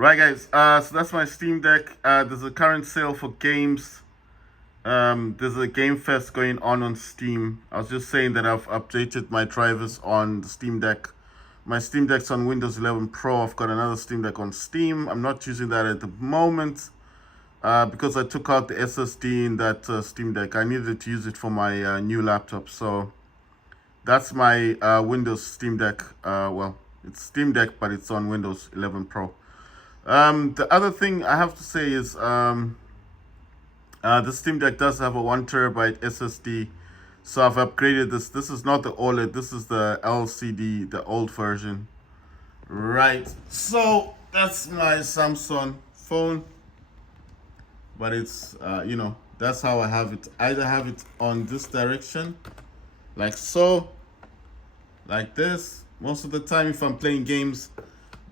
Right, guys. So that's my Steam Deck. There's a current sale for games. There's a Game Fest going on Steam. I was just saying that I've updated my drivers on the Steam Deck. My Steam Deck's on Windows 11 Pro. I've got another Steam Deck on Steam. I'm not using that at the moment because I took out the SSD in that Steam Deck. I needed to use it for my new laptop. So that's my Windows Steam Deck. Well, it's Steam Deck, but it's on Windows 11 Pro. The other thing I have to say is the Steam Deck does have a 1 terabyte SSD, so I've upgraded this. This is not the OLED, this is the LCD, the old version. Right, so that's my Samsung phone, but it's, that's how I have it. Either have it on this direction, like so, like this, most of the time if I'm playing games.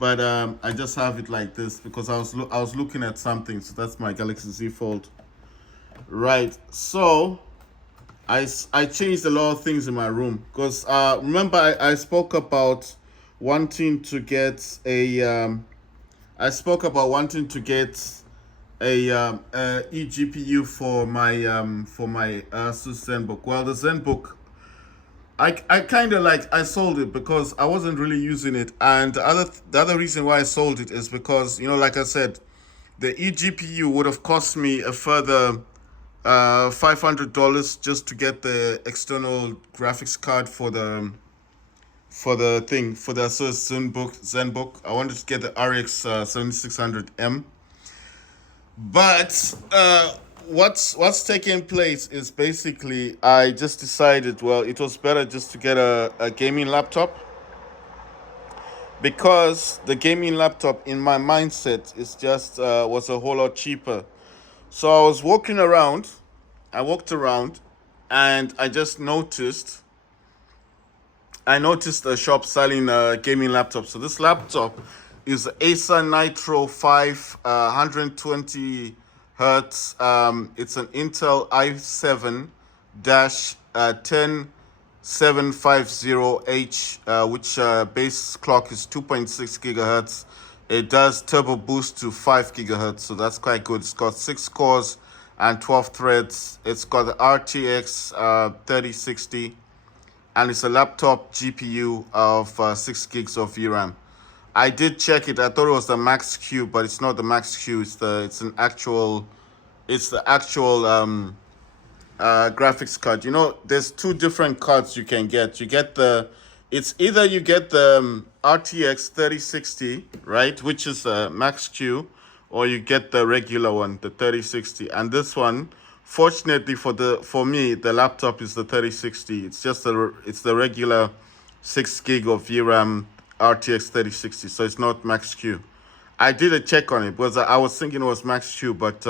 But I just have it like this because I was looking at something. So that's my Galaxy Z Fold. Right. So I changed a lot of things in my room because remember I spoke about wanting to get I spoke about wanting to get a eGPU for my Asus ZenBook. Well, the ZenBook I kind of like I sold it because I wasn't really using it, and the other reason why I sold it is because like I said, the eGPU would have cost me a further $500 just to get the external graphics card for the thing for the Asus ZenBook. I wanted to get the RX 7600M, but what's taking place is basically I just decided, well, it was better just to get a gaming laptop because the gaming laptop in my mindset is just was a whole lot cheaper. So I was walking around, I walked around, and I noticed a shop selling a gaming laptop. So this laptop is Acer Nitro 5, 120 hertz. It's an Intel i7 dash 10750H, which base clock is 2.6 gigahertz. It does turbo boost to 5 gigahertz, so that's quite good. It's got 6 cores and 12 threads. It's got the RTX 3060, and it's a laptop GPU of 6 gigs of VRAM. I did check it. I thought it was the Max Q, but it's not the Max Q. It's the actual graphics card. There's two different cards you can get. It's either you get the RTX 3060, right, which is a Max Q, or you get the regular one, the 3060. And this one, fortunately for me, the laptop is the 3060. It's the regular 6 gig of VRAM RTX 3060, so it's not Max Q. I did a check on it because I was thinking it was Max Q, but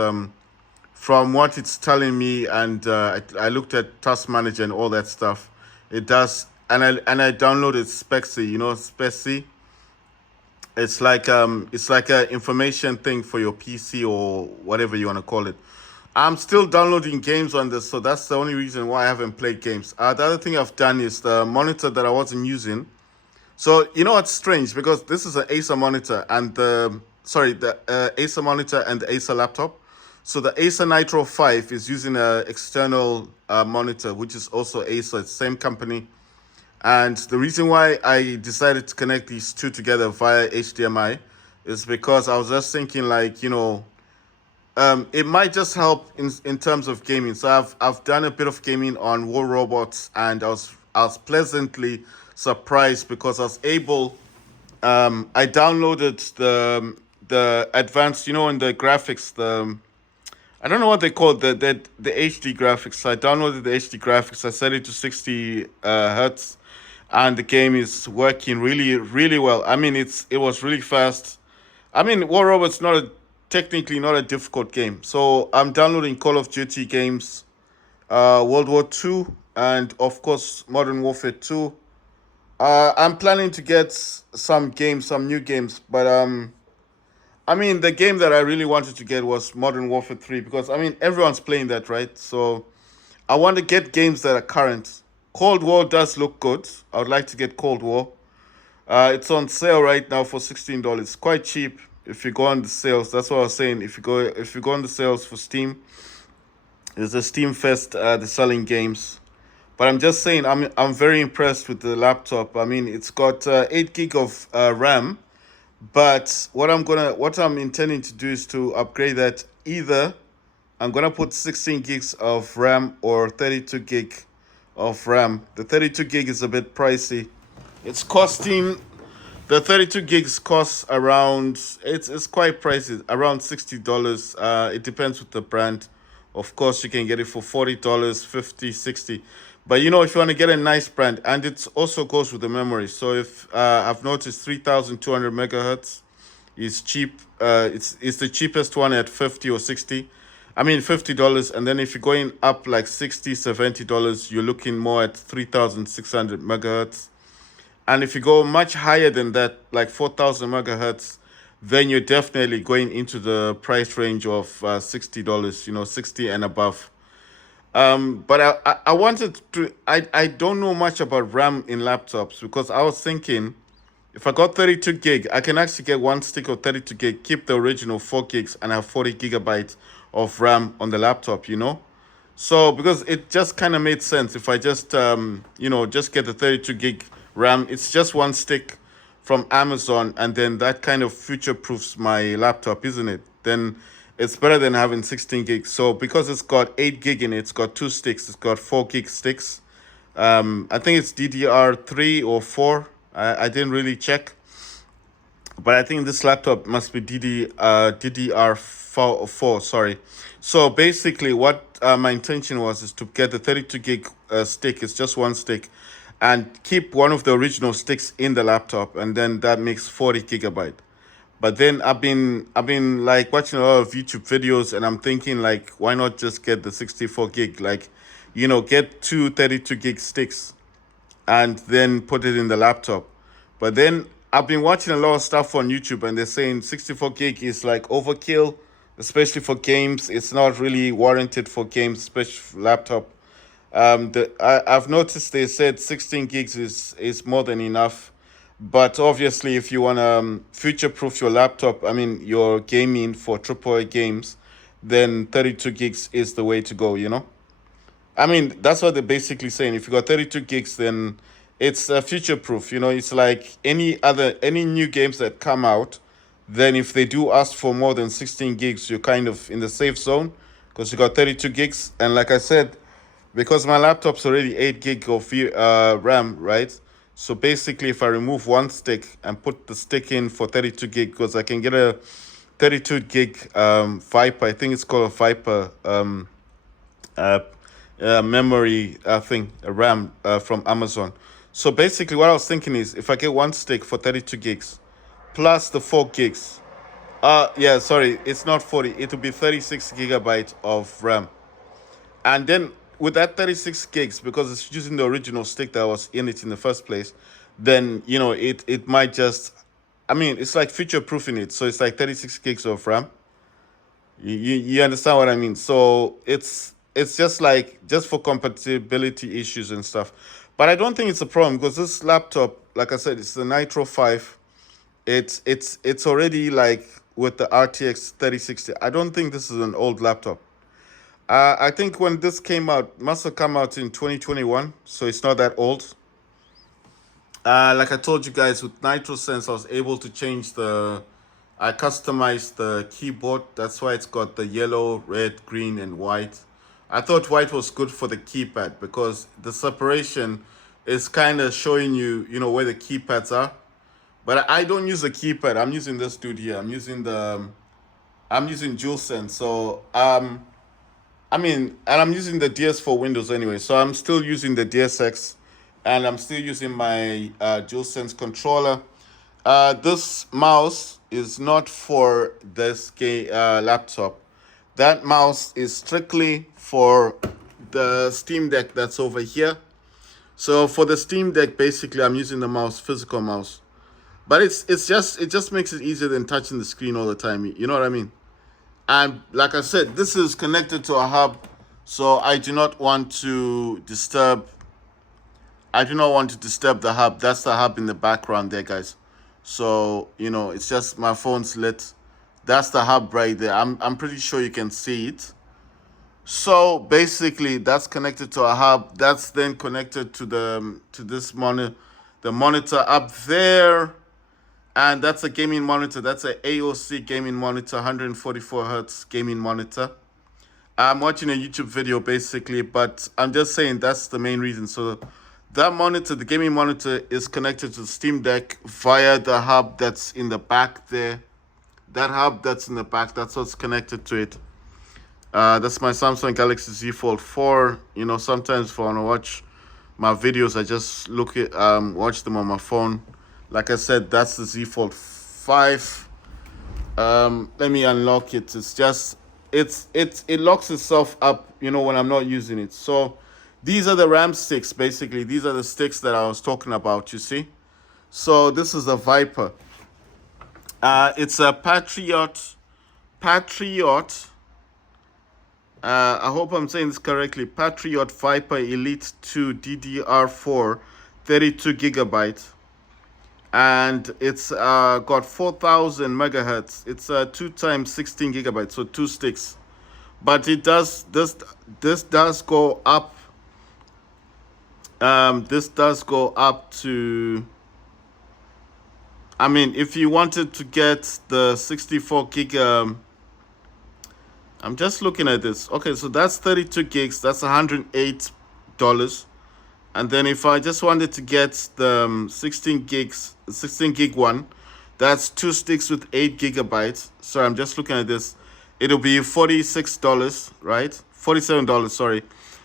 from what it's telling me, and I looked at Task Manager and all that stuff, it does. And I downloaded Spexy. Spexy. It's like a information thing for your PC or whatever you want to call it. I'm still downloading games on this, so that's the only reason why I haven't played games. The other thing I've done is the monitor that I wasn't using. So what's strange, because this is an Acer monitor and the Acer monitor and the Acer laptop. So the Acer Nitro 5 is using an external monitor, which is also Acer, it's the same company. And the reason why I decided to connect these two together via HDMI is because I was just thinking, like, it might just help in terms of gaming. So I've done a bit of gaming on War Robots, and I was pleasantly surprised because I was able. I downloaded the advanced, in the graphics, I don't know what they call the HD graphics. So I downloaded the HD graphics. I set it to 60 hertz, and the game is working really, really well. I mean, it was really fast. I mean, War Robots technically not a difficult game. So I'm downloading Call of Duty games, World War II, and of course Modern Warfare 2. I'm planning to get some new games, but I mean, the game that I really wanted to get was Modern Warfare 3 because, I mean, everyone's playing that, right? So I want to get games that are current. Cold War does look good. I would like to get Cold War. It's on sale right now for $16. Quite cheap. If you go on the sales, that's what I was saying. If you go on the sales for Steam, there's a Steam Fest. They're selling games. But I'm just saying, I'm very impressed with the laptop. I mean, it's got 8 gig of RAM. But what I'm intending to do is to upgrade that. Either I'm gonna put 16 gigs of RAM or 32 gig of RAM. The 32 gig is a bit pricey. It's costing the 32 gigs costs around, it's quite pricey, around $60. It depends with the brand. Of course, you can get it for $40, 50, 60. But if you want to get a nice brand, and it also goes with the memory. So if I've noticed 3200 megahertz is cheap. It's the cheapest one at 50 or 60. I mean $50, and then if you're going up like 60, $70, you're looking more at 3600 megahertz. And if you go much higher than that, like 4000 megahertz, then you're definitely going into the price range of $60, 60 and above. But I wanted to, I don't know much about RAM in laptops because I was thinking if I got 32 gig, I can actually get one stick of 32 gig, keep the original 4 gigs, and have 40 gigabytes of RAM on the laptop. So because it just kind of made sense if I just just get the 32 gig RAM. It's just one stick from Amazon, and then that kind of future proofs my laptop, isn't it? Then it's better than having 16 gigs. So because it's got 8 gig in it, it's got two sticks. It's got 4 gig sticks. I think it's DDR3 or 4. I didn't really check, but I think this laptop must be DDR4, sorry. So basically, what my intention was is to get the 32 gig stick. It's just one stick, and keep one of the original sticks in the laptop, and then that makes 40 gigabyte. But then I've been like watching a lot of YouTube videos, and I'm thinking like, why not just get the 64 gig? Like, get two 32 gig sticks and then put it in the laptop. But then I've been watching a lot of stuff on YouTube, and they're saying 64 gig is like overkill, especially for games. It's not really warranted for games, especially for laptop. I've noticed they said 16 gigs is more than enough. But obviously, if you want to future proof your laptop, I mean, your gaming for AAA games, then 32 gigs is the way to go. I mean, that's what they're basically saying. If you got 32 gigs, then it's future proof. It's like any new games that come out. Then if they do ask for more than 16 gigs, you're kind of in the safe zone because you got 32 gigs. And like I said, because my laptop's already 8 gig of RAM, right? So basically, if I remove one stick and put the stick in for 32 gig, because I can get a 32 gig Viper, I think it's called a Viper uh, memory thing, a RAM from Amazon. So basically, what I was thinking is if I get one stick for 32 gigs plus the 4 gigs, yeah, sorry, it's not 40, it will be 36 gigabyte of RAM. And then with that 36 gigs, because it's using the original stick that was in it in the first place, then it might just, I mean, it's like future proofing it. So it's like 36 gigs of RAM. You understand what I mean? So it's just for compatibility issues and stuff. But I don't think it's a problem because this laptop, like I said, it's the Nitro 5. It's already like with the RTX 3060. I don't think this is an old laptop. I think when this came out, must have come out in 2021, so it's not that old. Like I told you guys, with NitroSense, I was able to I customized the keyboard. That's why it's got the yellow, red, green, and white. I thought white was good for the keypad because the separation is kind of showing you, where the keypads are. But I don't use the keypad. I'm using this dude here. I'm using DualSense. So I mean, and I'm using the DS for Windows anyway, so I'm still using the DSX, and I'm still using my DualSense controller. This mouse is not for this laptop. That mouse is strictly for the Steam Deck that's over here. So for the Steam Deck, basically, I'm using the mouse, physical mouse. But it just makes it easier than touching the screen all the time. You know what I mean? And like I said, this is connected to a hub, so I do not want to disturb. I do not want to disturb the hub. That's the hub in the background there, guys. So it's just my phone's lit. That's the hub right there. I'm pretty sure you can see it. So basically, that's connected to a hub. That's then connected to this monitor, the monitor up there, and that's a gaming monitor. That's a AOC gaming monitor, 144 hertz gaming monitor. I'm watching a YouTube video basically, but I'm just saying that's the main reason. So that monitor, the gaming monitor, is connected to the Steam Deck via the hub that's in the back there. That hub that's in the back, that's what's connected to it. That's my Samsung Galaxy Z Fold 4. You know, sometimes if I want to watch my videos, I just watch them on my phone. Like I said, that's the Z Fold 5. Let me unlock it. It's just it locks itself up, you know, when I'm not using it. So these are the RAM sticks, basically. These are the sticks that I was talking about, you see. So this is the Viper. It's a Patriot. I hope I'm saying this correctly. Patriot Viper Elite 2 DDR4, 32 gigabyte, and it's got 4,000 megahertz. It's 2 times 16 gigabytes, so 2 sticks. But it does this does go up. This does go up to. I mean, if you wanted to get the 64 gig, I'm just looking at this. Okay, so that's 32 gigs. That's $108. And then if I just wanted to get the 16 gig one, that's 2 sticks with 8 gigabytes. So I'm just looking at this. It'll be $46, right? $47, sorry.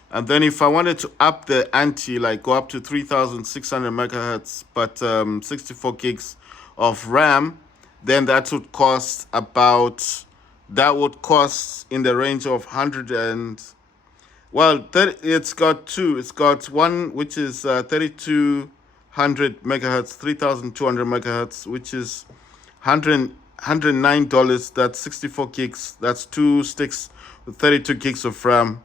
And then if I wanted to up the ante, like go up to 3,600 megahertz, but 64 gigs of RAM, then that would cost in the range of 100 and, well, it's got two. It's got one which is 3,200 megahertz, 3,200 megahertz, which is $109. That's 64 gigs. That's 2 sticks with 32 gigs of RAM.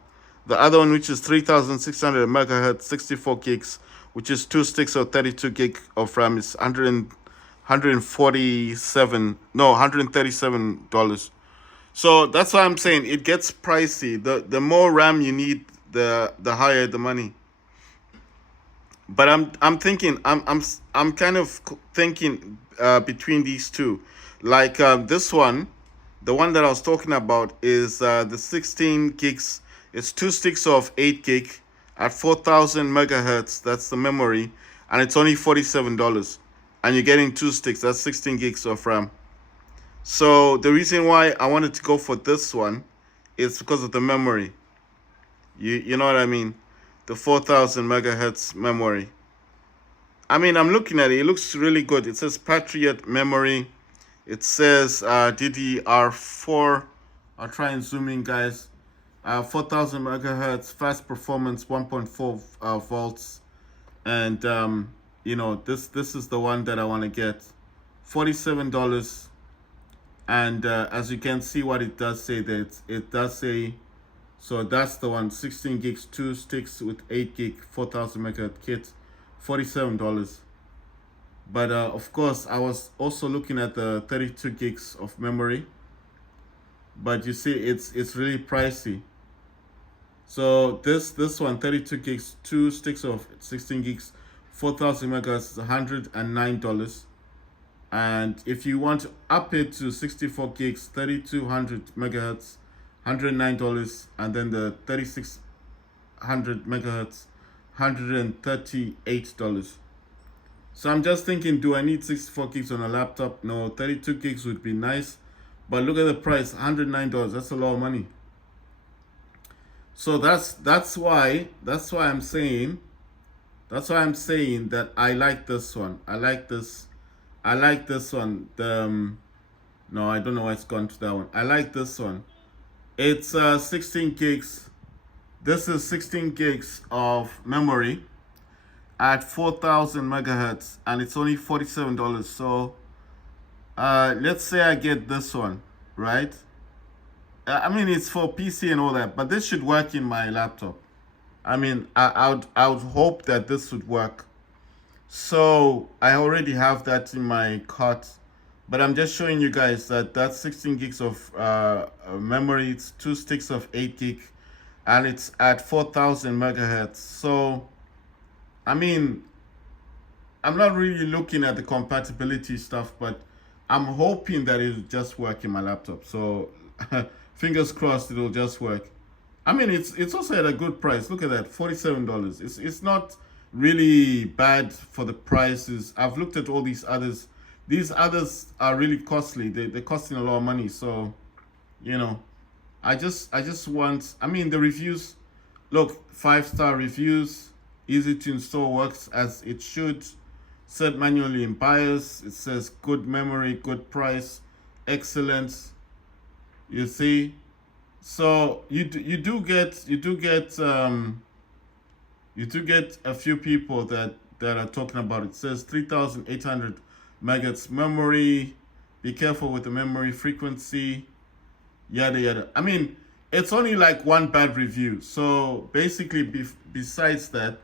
The other one, which is 3,600 megahertz, 64 gigs, which is 2 sticks of 32 gig of RAM, is $137. So that's why I'm saying it gets pricey. The more RAM you need, the higher the money. But I'm kind of thinking between these two. Like this one, the one that I was talking about is the 16 gigs. It's 2 sticks of 8 gig at 4,000 megahertz. That's the memory, and it's only $47. And you're getting 2 sticks. That's 16 gigs of RAM. So the reason why I wanted to go for this one is because of the memory. You know what I mean? The 4,000 megahertz memory. I mean, I'm looking at it. It looks really good. It says Patriot memory. It says DDR4. I'll try and zoom in, guys. 4,000 megahertz, fast performance, 1.4 volts. And, you know, this is the one that I want to get. $47. And as you can see, what it does say, that it does say, so that's the one, 16 gigs, 2 sticks with 8 gig, 4,000 megahertz kit, $47. But of course, I was also looking at the 32 gigs of memory. But you see, it's really pricey. So this one, 32 gigs, 2 sticks of 16 gigs, 4,000 megahertz is $109. And if you want to up it to 64 gigs, 3,200 megahertz, $109, and then the 3,600 megahertz, $138. So I'm just thinking, do I need 64 gigs on a laptop? No, 32 gigs would be nice. But look at the price, $109. That's a lot of money. So that's why I'm saying that I like this one. I like this one. No, I don't know why it's gone to that one. I like this one. It's 16 gigs. This is 16 gigs of memory at 4,000 megahertz, and it's only $47. So let's say I get this one, right? I mean, it's for PC and all that, but this should work in my laptop. I mean, I would hope that this would work. So I already have that in my cart But I'm just showing you guys that that's 16 gigs of memory. It's 2 sticks of 8 gig, and it's at 4,000 megahertz. So, I mean, I'm not really looking at the compatibility stuff, but I'm hoping that it'll just work in my laptop. So, fingers crossed it'll just work. I mean, it's also at a good price. Look at that, $47. It's not really bad for the prices. I've looked at all these others. These others are really costly. They're costing a lot of money. So, you know, I just want. I mean, the reviews. Look, 5-star reviews. Easy to install, works as it should. Set manually in BIOS. It says good memory, good price, excellent. You see, so you do get a few people that are talking about it. It says 3,800 megahertz memory. Be careful with the memory frequency. Yada yada. I mean, it's only like one bad review. So basically, besides that,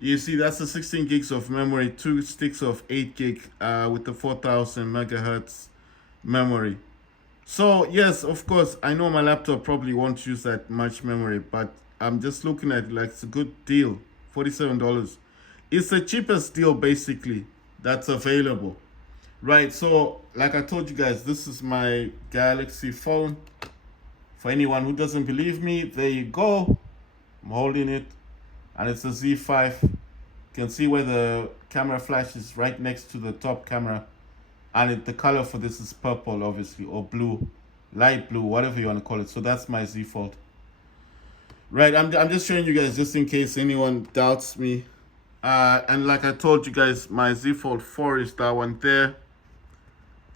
you see that's the 16 gigs of memory, 2 sticks of 8 gig with the 4,000 megahertz memory. So yes, of course, I know my laptop probably won't use that much memory, but I'm just looking at it like it's a good deal, $47. It's the cheapest deal basically that's available. Right, so like I told you guys, this is my Galaxy phone. For anyone who doesn't believe me, there you go. I'm holding it, and it's a Z5. You can see where the camera flash is right next to the top camera, and the color for this is purple, obviously, or blue, light blue, whatever you want to call it. So that's my Z Fold. Right, I'm just showing you guys just in case anyone doubts me. And like I told you guys, my Z Fold 4 is that one there.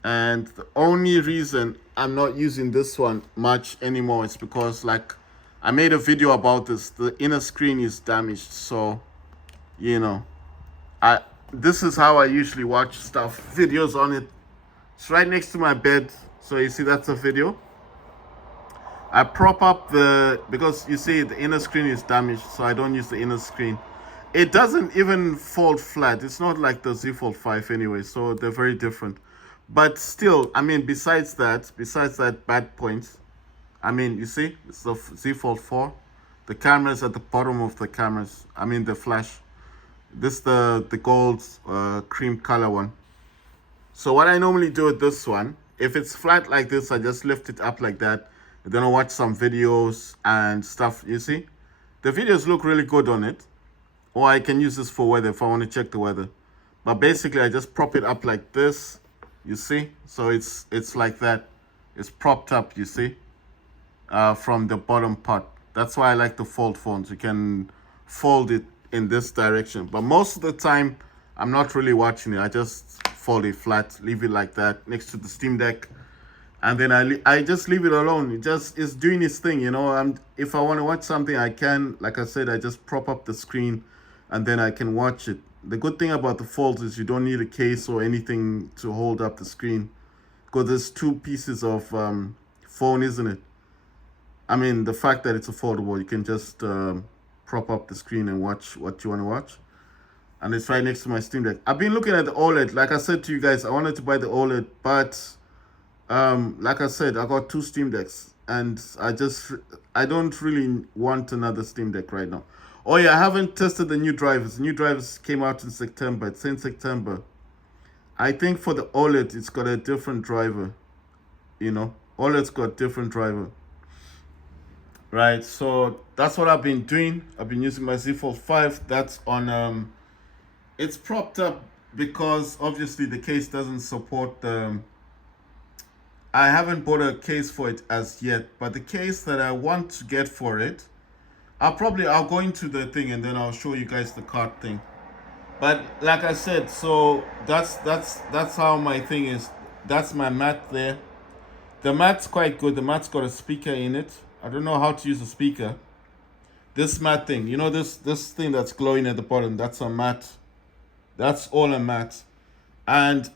And the only reason I'm not using this one much anymore is because, like, I made a video about this. The inner screen is damaged, so you know, this is how I usually watch stuff, videos on it. It's right next to my bed, so you see that's a video. I prop up because you see the inner screen is damaged, so I don't use the inner screen. It doesn't even fold flat. It's not like the Z Fold 5 anyway, so they're very different. But still, I mean, besides that bad point, I mean, you see, it's the Z Fold 4. The camera's at the bottom of the cameras. I mean, the flash. This the gold cream color one. So what I normally do with this one, if it's flat like this, I just lift it up like that. Then I watch some videos and stuff, you see. The videos look really good on it. Or I can use this for weather if I want to check the weather. But basically, I just prop it up like this, you see. So it's like that. It's propped up, you see, from the bottom part. That's why I like the fold phones. You can fold it in this direction. But most of the time, I'm not really watching it. I just fold it flat, leave it like that next to the Steam Deck. And then I just leave it alone. It's doing its thing, you know. If I want to watch something, I can. Like I said, I just prop up the screen, and then I can watch it. The good thing about the folds is you don't need a case or anything to hold up the screen, because there's 2 pieces of phone, isn't it? I mean, the fact that it's a foldable, you can just prop up the screen and watch what you want to watch. And it's right next to my Steam Deck. I've been looking at the OLED. Like I said to you guys, I wanted to buy the OLED, but like I said, I got 2 Steam Decks, and I don't really want another Steam Deck right now. Oh yeah, I haven't tested the new drivers. The new drivers came out in September. It's in September. I think for the OLED, it's got a different driver. You know, OLED's got different driver. Right, so that's what I've been doing. I've been using my Z Fold 5. That's on, it's propped up because obviously the case doesn't support the, I haven't bought a case for it as yet, but the case that I want to get for it, I'll go into the thing and then I'll show you guys the card thing. But like I said, so that's how my thing is. That's my mat there. The mat's quite good. The mat's got a speaker in it. I don't know how to use a speaker. This mat thing, you know, this thing that's glowing at the bottom, that's a mat. That's all a mat. And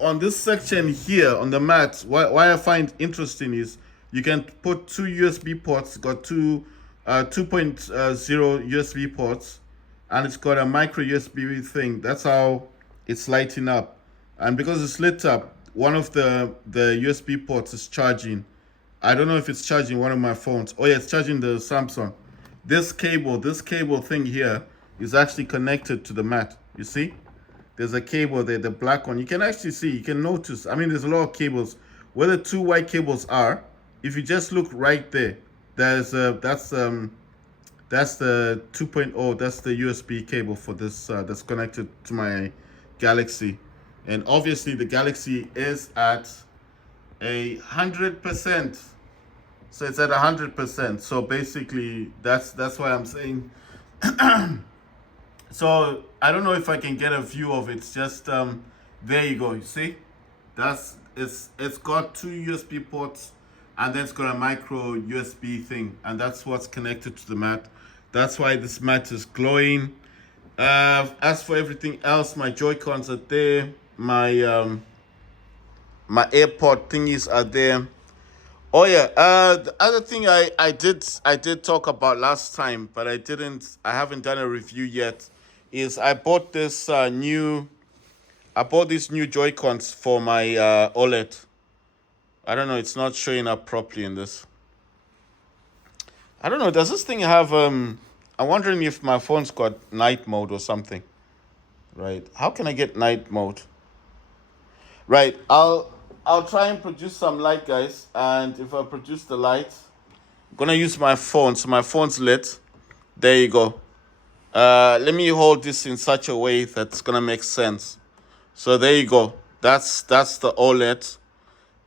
on this section here on the mat, why I find interesting is you can put 2 USB ports. Got two 2.0 USB ports, and it's got a micro USB thing. That's how it's lighting up. And because it's lit up, one of the USB ports is charging. I don't know if it's charging one of my phones. Oh yeah, it's charging the Samsung. This cable thing here is actually connected to the mat. You see? There's a cable there, the black one. You can actually see, you can notice. I mean, there's a lot of cables. Where the two white cables are, if you just look right there, there's that's the 2.0. That's the USB cable for this that's connected to my Galaxy, and obviously the Galaxy is at 100%. So it's at 100%. So basically, that's why I'm saying. So I don't know if I can get a view of it. It's just there you go. You see, it's got two USB ports, and then it's got a micro USB thing, and that's what's connected to the mat. That's why this mat is glowing. As for everything else, my Joy-Cons are there. My AirPod thingies are there. Oh yeah. The other thing I did talk about last time, but I haven't done a review yet. Is I bought these new Joy-Cons for my OLED. I don't know. It's not showing up properly in this. I don't know. Does this thing have I'm wondering if my phone's got night mode or something. Right. How can I get night mode? Right. I'll try and produce some light, guys. And if I produce the light, I'm gonna use my phone. So my phone's lit. There you go. Let me hold this in such a way that's gonna make sense. So there you go. That's the OLED,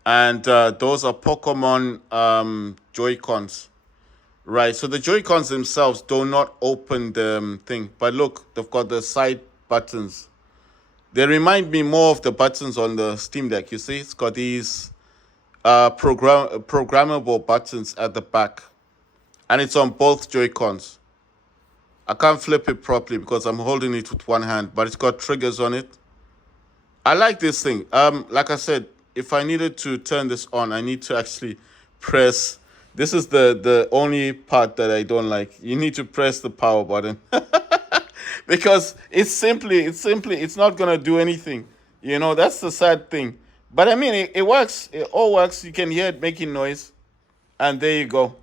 and those are Pokemon Joy-Cons. Right. So the Joy-Cons themselves do not open the thing, but look, they've got the side buttons. They remind me more of the buttons on the Steam Deck. You see, it's got these programmable buttons at the back, and it's on both Joy-Cons. I can't flip it properly because I'm holding it with one hand, but it's got triggers on it. I like this thing. Like I said, if I needed to turn this on, I need to actually press. This is the only part that I don't like. You need to press the power button. Because it's not gonna do anything. That's the sad thing. But I mean, it works. It all works. You can hear it making noise, and there you go.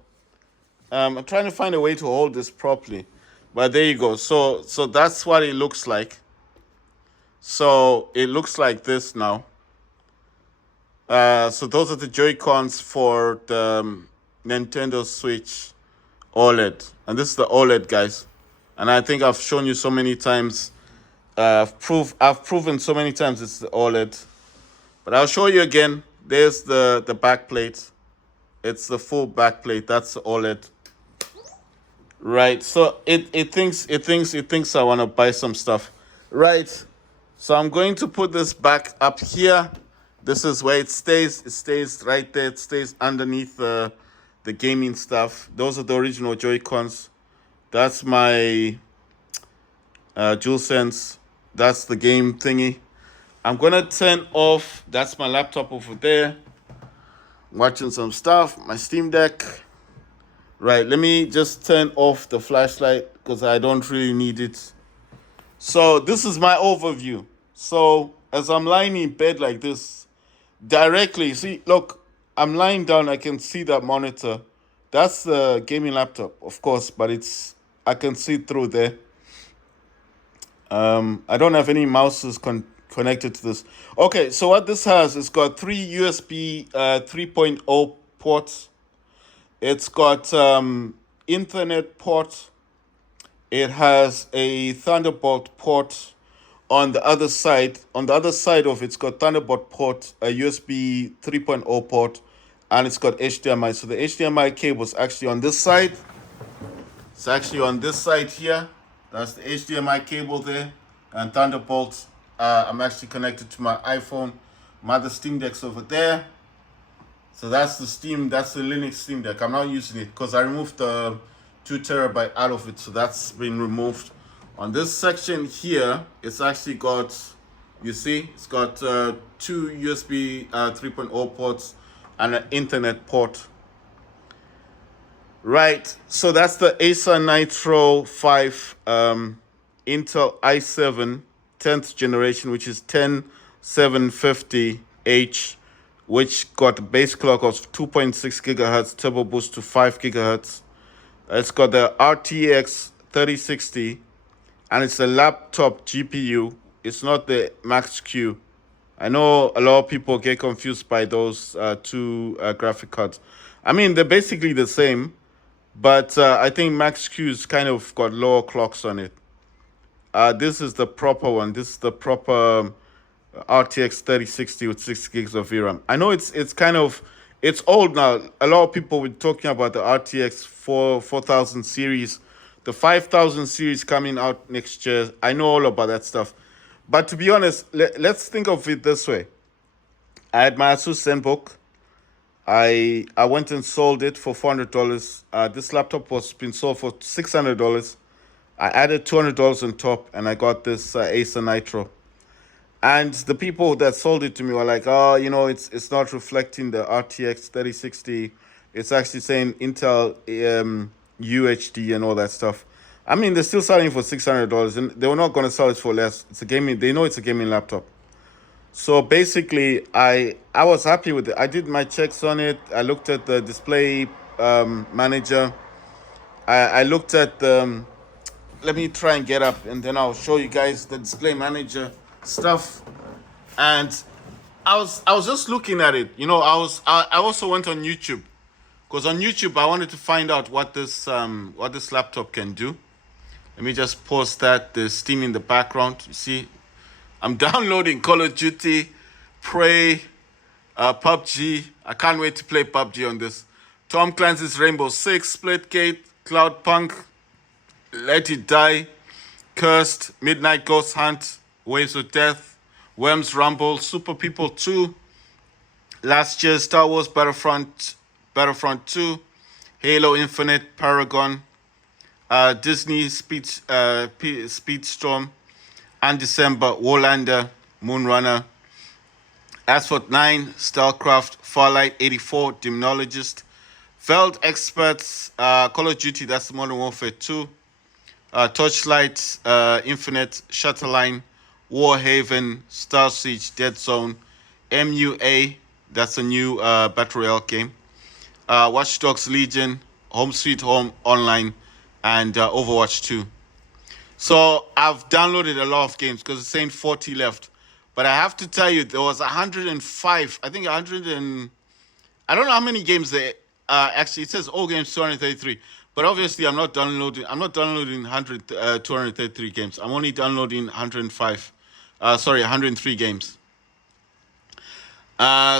I'm trying to find a way to hold this properly, but there you go. So that's what it looks like. So it looks like this now. So those are the Joy-Cons for the Nintendo Switch OLED, and this is the OLED, guys. And I think I've shown you so many times. I've proven so many times it's the OLED. But I'll show you again. There's the back plate. It's the full back plate. That's the OLED. Right. So it thinks I want to buy some stuff. Right. So I'm going to put this back up here. This is where it stays. It stays right there. It stays underneath the gaming stuff. Those are the original Joy-Cons. That's my DualSense. That's the game thingy. I'm going to turn off. That's my laptop over there. Watching some stuff. My Steam Deck. Right, let me just turn off the flashlight because I don't really need it. So this is my overview. So as I'm lying in bed like this, directly, see, look, I'm lying down. I can see that monitor. That's the gaming laptop, of course, but I can see through there. I don't have any mouses connected to this. Okay, so what this has, it's got three USB 3.0 ports. It's got Ethernet port. It has a Thunderbolt port on the other side. On the other side of it's got Thunderbolt port, a USB 3.0 port, and it's got HDMI. So the HDMI cable is actually on this side. It's actually on this side here. That's the HDMI cable there. And Thunderbolt, I'm actually connected to my iPhone. My other Steam Deck's over there. So that's the Linux Steam Deck. I'm not using it because I removed the 2 terabyte out of it. So that's been removed. On this section here, it's actually got, you see, it's got 2 USB 3.0 ports and an Ethernet port. Right, so that's the Acer Nitro 5 Intel i7 10th generation, which is 10750H. H, which got a base clock of 2.6 gigahertz, turbo boost to 5 gigahertz. It's got the RTX 3060, and it's a laptop GPU. It's not the Max-Q. I know a lot of people get confused by those two graphic cards. I mean, they're basically the same, but I think Max-Q's kind of got lower clocks on it. This is the proper one. This is the proper RTX 3060 with 6 gigs of VRAM. I know it's kind of it's old now. A lot of people were talking about the RTX 4000 series, the 5000 series coming out next year. I know all about that stuff. But to be honest, let's think of it this way. I had my Asus ZenBook. I went and sold it for $400. This laptop was been sold for $600. I added $200 on top, and I got this Acer Nitro. And the people that sold it to me were like, "Oh, it's not reflecting the RTX 3060. It's actually saying Intel UHD and all that stuff." I mean, they're still selling for $600, and they were not going to sell it for less. It's a gaming. They know it's a gaming laptop. So basically, I was happy with it. I did my checks on it. I looked at the display manager. I looked at the. Let me try and get up, and then I'll show you guys the display manager stuff. And I was just looking at it. I also went on YouTube, because on YouTube I wanted to find out what this laptop can do. Let me just pause that. There's Steam in the background. You see, I'm downloading Call of Duty, Prey, PUBG. I can't wait to play PUBG on this. Tom Clancy's Rainbow Six, Splitgate, Cloudpunk, Let It Die, Cursed, Midnight Ghost Hunt, Waves of Death, Worms Rumble, Super People 2, last year's Star Wars Battlefront 2, Halo Infinite, Paragon, Disney Speedstorm, and December, Warlander, Moonrunner, Asphalt 9, Starcraft, Farlight 84, Demonologist, Veld Experts, Call of Duty, that's Modern Warfare 2, Torchlight, Infinite, Shutterline, Warhaven, Star Siege, Dead Zone, MUA, that's a new Battle Royale game, Watch Dogs Legion, Home Sweet Home Online, and Overwatch 2. So I've downloaded a lot of games because it's saying 40 left. But I have to tell you, there was 105, I think 100 and... I don't know how many games there... actually, it says all games 233. But obviously, I'm not downloading 233 games. I'm only downloading 103 games.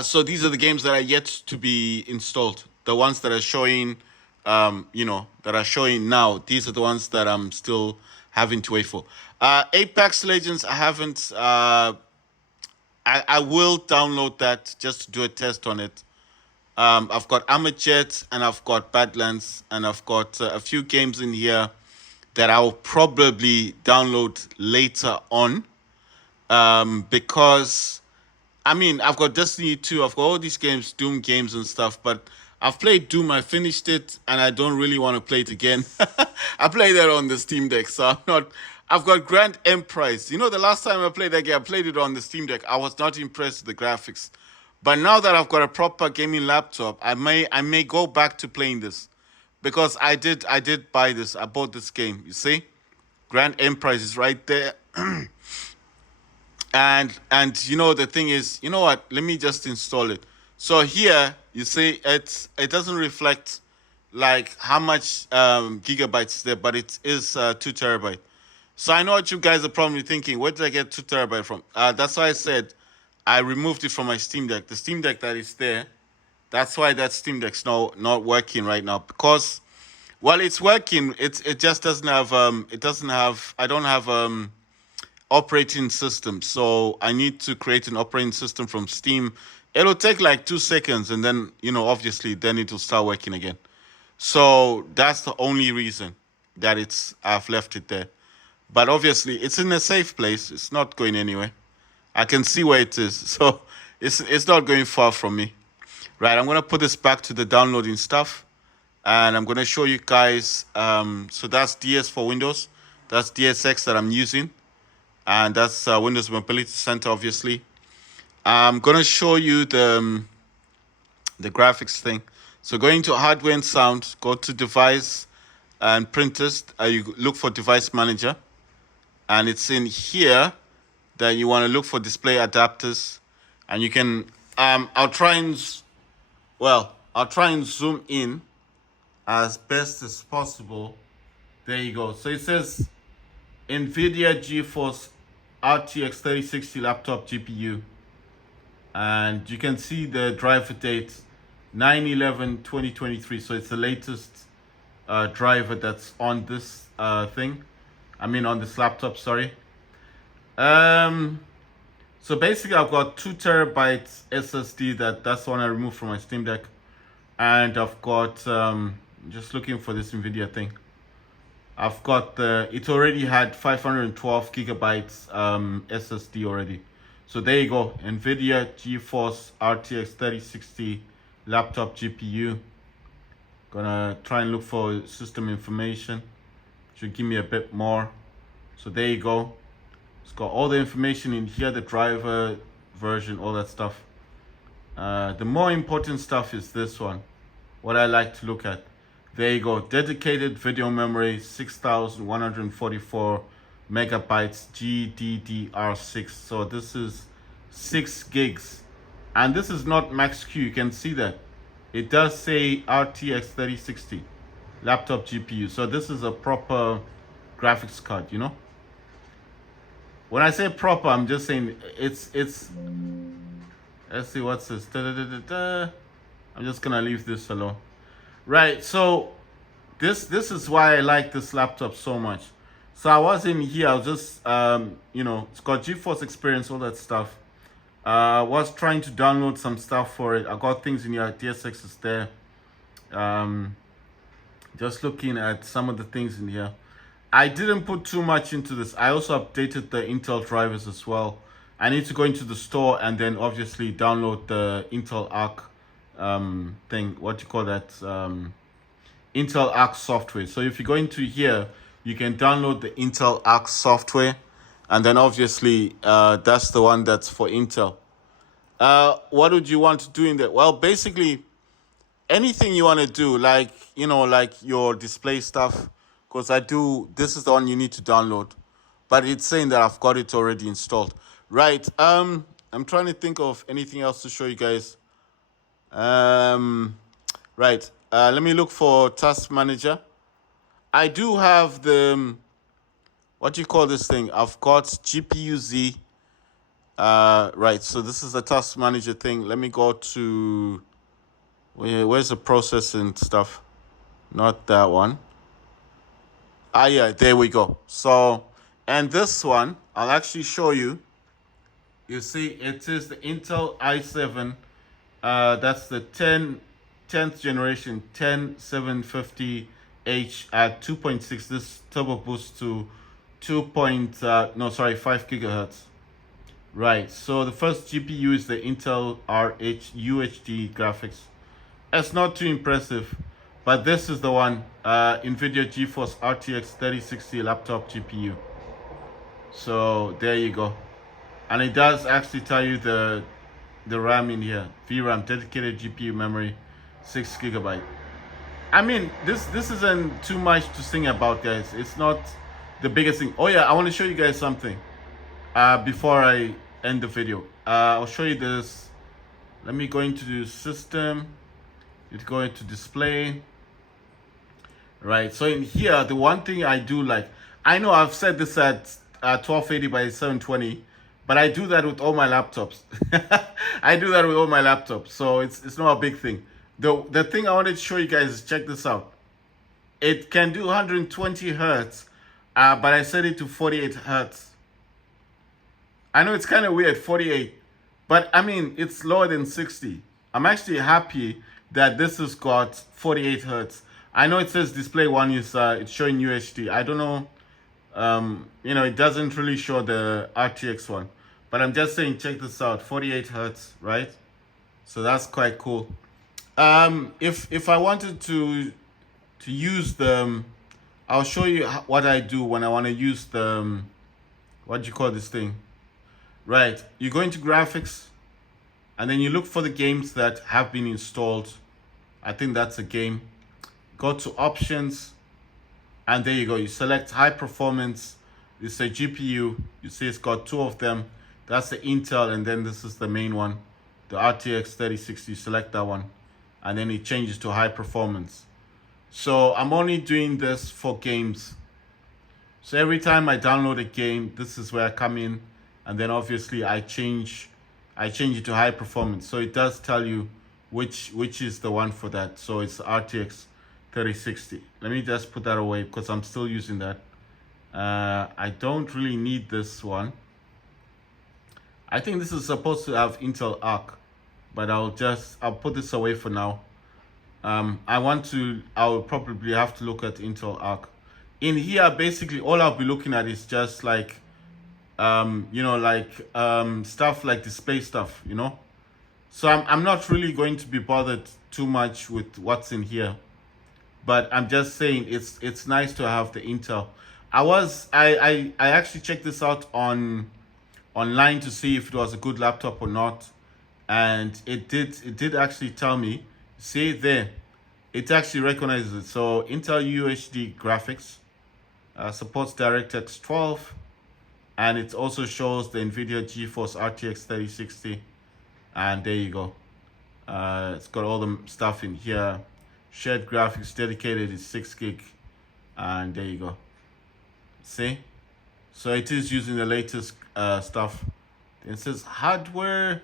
So these are the games that are yet to be installed. The ones that are showing, that are showing now. These are the ones that I'm still having to wait for. Apex Legends, I haven't. I will download that just to do a test on it. I've got Armajet, and I've got Badlands, and I've got a few games in here that I'll probably download later on. Because, I mean, I've got Destiny 2, I've got all these games, Doom games and stuff, but I've played Doom, I finished it, and I don't really want to play it again. I played that on the Steam Deck, so I'm not... I've got Grand Emprise. The last time I played that game, I played it on the Steam Deck. I was not impressed with the graphics. But now that I've got a proper gaming laptop, I may go back to playing this. Because I did buy this. I bought this game, you see? Grand Emprise is right there. And the thing is, you know what? Let me just install it. So here, you see, it doesn't reflect like how much gigabytes is there, but it is 2 terabyte. So I know what you guys are probably thinking. Where did I get 2 terabyte from? That's why I said I removed it from my Steam Deck. The Steam Deck that is there, that's why that Steam Deck's not working right now. Because, well, it's working. It just doesn't have I don't have operating system. So I need to create an operating system from Steam. It'll take like 2 seconds, and then obviously then it'll start working again. So that's the only reason that I've left it there. But obviously, it's in a safe place. It's not going anywhere. I can see where it is. So it's not going far from me. Right, I'm going to put this back to the downloading stuff. And I'm going to show you guys. So that's DS for Windows. That's DSX that I'm using. And that's Windows Mobility Center, obviously. I'm gonna show you the graphics thing. So going to hardware and sound, go to device and printers. You look for device manager, and it's in here that you want to look for display adapters, and you can. I'll try and zoom in as best as possible. There you go. So it says NVIDIA GeForce RTX 3060 laptop GPU. And you can see the driver date 9/11/2023. So it's the latest driver that's on this thing. I mean on this laptop, sorry. So basically I've got 2 TB SSD, that's the one I removed from my Steam Deck. And I've got just looking for this NVIDIA thing. I've got it already had 512 GB SSD already. So there you go, NVIDIA GeForce RTX 3060 laptop GPU. Gonna try and look for system information. Should give me a bit more. So there you go. It's got all the information in here, the driver version, all that stuff. The more important stuff is this one, what I like to look at. There you go, dedicated video memory, 6,144 megabytes GDDR6. So this is 6 gigs, and this is not max Q. You can see that it does say RTX 3060 laptop GPU. So this is a proper graphics card, you know. When I say proper, I'm just saying it's let's see, what's this? I'm just gonna leave this alone. Right, so this is why I like this laptop so much. So I was in here, I was just it's got GeForce Experience, all that stuff. I was trying to download some stuff for it. I got things in here, DSX is there. Just looking at some of the things in here. I didn't put too much into this. I also updated the Intel drivers as well. I need to go into the store and then obviously download the Intel Arc thing. What do you call that? Intel Arc software. So if you go into here, you can download the Intel Arc software, and then obviously that's the one that's for Intel. What would you want to do in there? Well, basically anything you want to do, like like your display stuff, because this is the one you need to download, but it's saying that I've got it already installed. Right. I'm trying to think of anything else to show you guys. Right. Let me look for Task Manager. I do have the what do you call this thing? I've got GPU-Z. Right. So this is the Task Manager thing. Let me go to where's the processing stuff? Not that one. Yeah, there we go. So, and this one, I'll actually show you. You see, it is the Intel i7. That's the 10th generation 10750H at 2.6. This turbo boost to 5 gigahertz. Right. So the first GPU is the Intel UHD graphics. It's not too impressive, but this is the one, NVIDIA GeForce RTX 3060 laptop GPU. So there you go. And it does actually tell you the RAM in here. VRAM, dedicated GPU memory, 6 GB. I mean, this isn't too much to sing about, guys. It's not the biggest thing. Oh yeah, I want to show you guys something before I end the video. I'll show you this. Let me go into system. It's going to display. Right, so in here, the one thing I do like, I know I've said this at 1280 by 720, but I do that with all my laptops. I do that with all my laptops, so it's not a big thing. The thing I wanted to show you guys is, check this out. It can do 120 hertz, but I set it to 48 hertz. I know it's kind of weird, 48, but I mean, it's lower than 60. I'm actually happy that this has got 48 hertz. I know it says display one is it's showing UHD. I don't know, it doesn't really show the RTX one, but I'm just saying, check this out, 48 hertz, right? So that's quite cool. If I wanted to use the, I'll show you what I do when I want to use the, what do you call this thing? Right, you go into graphics, and then you look for the games that have been installed. I think that's a game. Go to options, and there you go. You select high performance. You say GPU. You see it's got two of them. That's the Intel, and then this is the main one, the RTX 3060. Select that one, and then it changes to high performance. So I'm only doing this for games. So every time I download a game, this is where I come in, and then obviously I change it to high performance. So it does tell you which is the one for that. So it's RTX 3060. Let me just put that away because I'm still using that. I don't really need this one. I think this is supposed to have Intel Arc, but I'll put this away for now. I'll probably have to look at Intel Arc. In here, basically, all I'll be looking at is just like, stuff like display stuff, So I'm not really going to be bothered too much with what's in here, but I'm just saying it's nice to have the Intel. I actually checked this out online to see if it was a good laptop or not, and it did actually tell me. See there, it actually recognizes it. So Intel UHD graphics, supports DirectX 12, and it also shows the NVIDIA GeForce RTX 3060, and there you go. It's got all the stuff in here. Shared graphics dedicated is 6 gig, and there you go. See? So it is using the latest stuff. It says hardware,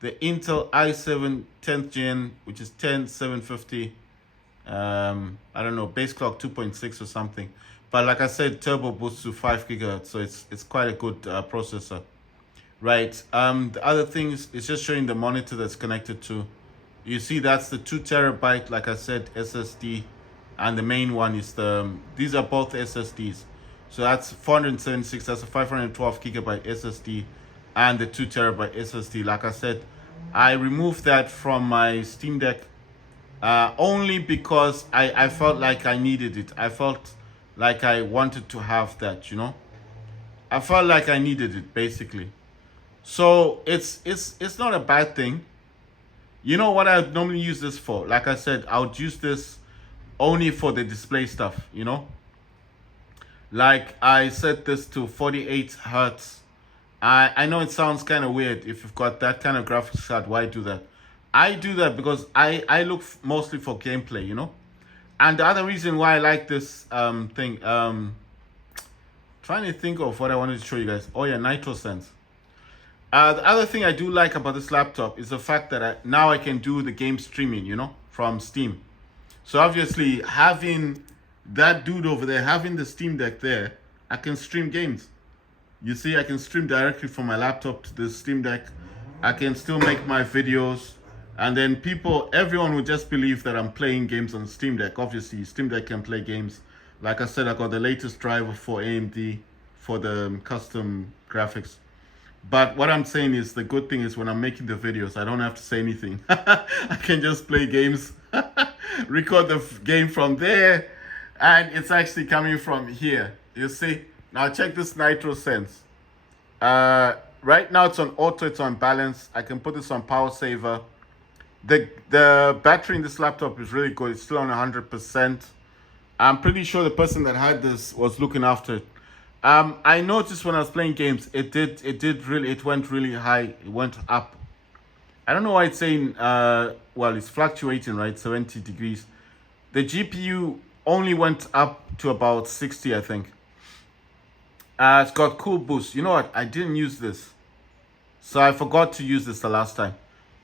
the Intel i7 10th gen, which is 10750. I don't know, base clock 2.6 or something. But like I said, turbo boost to 5 gigahertz, so it's quite a good processor. Right. The other thing is it's just showing the monitor that's connected to. You see that's the 2 terabyte, like I said, SSD, and the main one is these are both SSDs. So that's 476, that's a 512 gigabyte SSD, and the 2 terabyte SSD. Like I said, I removed that from my Steam Deck only because I felt like I needed it. I felt like I wanted to have that, I felt like I needed it, basically. So it's not a bad thing. You know what I would normally use this for? Like I said, I would use this only for the display stuff, Like I set this to 48 hertz. I know it sounds kind of weird if you've got that kind of graphics card. Why do that? I do that because I look mostly for gameplay, And the other reason why I like this thing, trying to think of what I wanted to show you guys. Oh yeah, NitroSense. The other thing I do like about this laptop is the fact that now I can do the game streaming, from Steam. So obviously having that dude over there, having the Steam Deck there, I can stream games. You see, I can stream directly from my laptop to the Steam Deck. I can still make my videos. And then everyone would just believe that I'm playing games on Steam Deck. Obviously, Steam Deck can play games. Like I said, I got the latest driver for AMD for the custom graphics. But what I'm saying is the good thing is when I'm making the videos, I don't have to say anything. I can just play games, record the game from there, and it's actually coming from here. You see? Now check this NitroSense. Right now it's on auto, it's on balance. I can put this on power saver. The battery in this laptop is really good. It's still on 100%. I'm pretty sure the person that had this was looking after it. I noticed when I was playing games, it went really high. It went up. I don't know why it's saying, it's fluctuating, right? 70 degrees. The GPU only went up to about 60, I think. It's got cool boost. You know what? I didn't use this. So I forgot to use this the last time.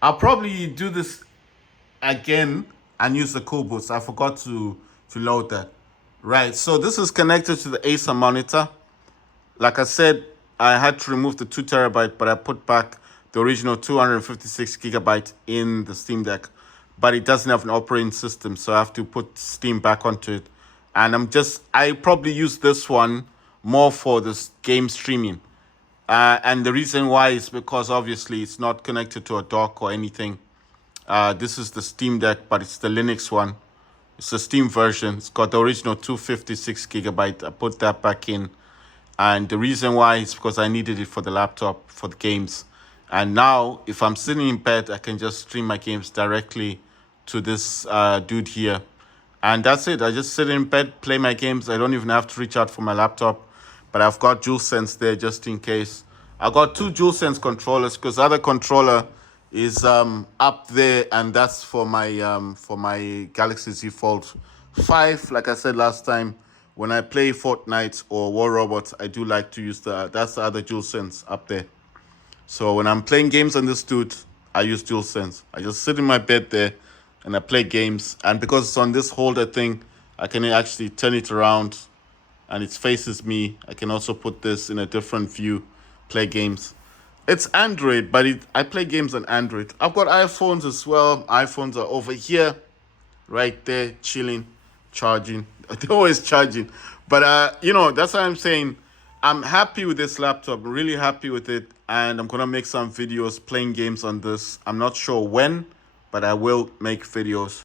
I'll probably do this again and use the cool boost. I forgot to load that. Right, so this is connected to the Acer monitor. Like I said, I had to remove the 2 terabyte, but I put back the original 256 gigabyte in the Steam Deck. But it doesn't have an operating system, so I have to put Steam back onto it. And I probably use this one more for this game streaming. And the reason why is because obviously it's not connected to a dock or anything. This is the Steam Deck, but it's the Linux one. It's the Steam version. It's got the original 256 gigabyte. I put that back in. And the reason why is because I needed it for the laptop, for the games. And now, if I'm sitting in bed, I can just stream my games directly to this dude here. And that's it. I just sit in bed, play my games. I don't even have to reach out for my laptop. But I've got DualSense there just in case. I got two DualSense controllers because the other controller is up there, and that's for my Galaxy Z Fold 5. Like I said last time, when I play Fortnite or War Robots, I do like to use that's the other DualSense up there. So when I'm playing games on this dude, I use DualSense. I just sit in my bed there and I play games. And because it's on this holder thing, I can actually turn it around and it faces me. I can also put this in a different view, play games. It's Android, but I play games on Android. I've got iPhones as well. iPhones are over here, right there, chilling, charging. They're always charging. But, that's why I'm saying I'm happy with this laptop, really happy with it. And I'm going to make some videos playing games on this. I'm not sure when, but I will make videos.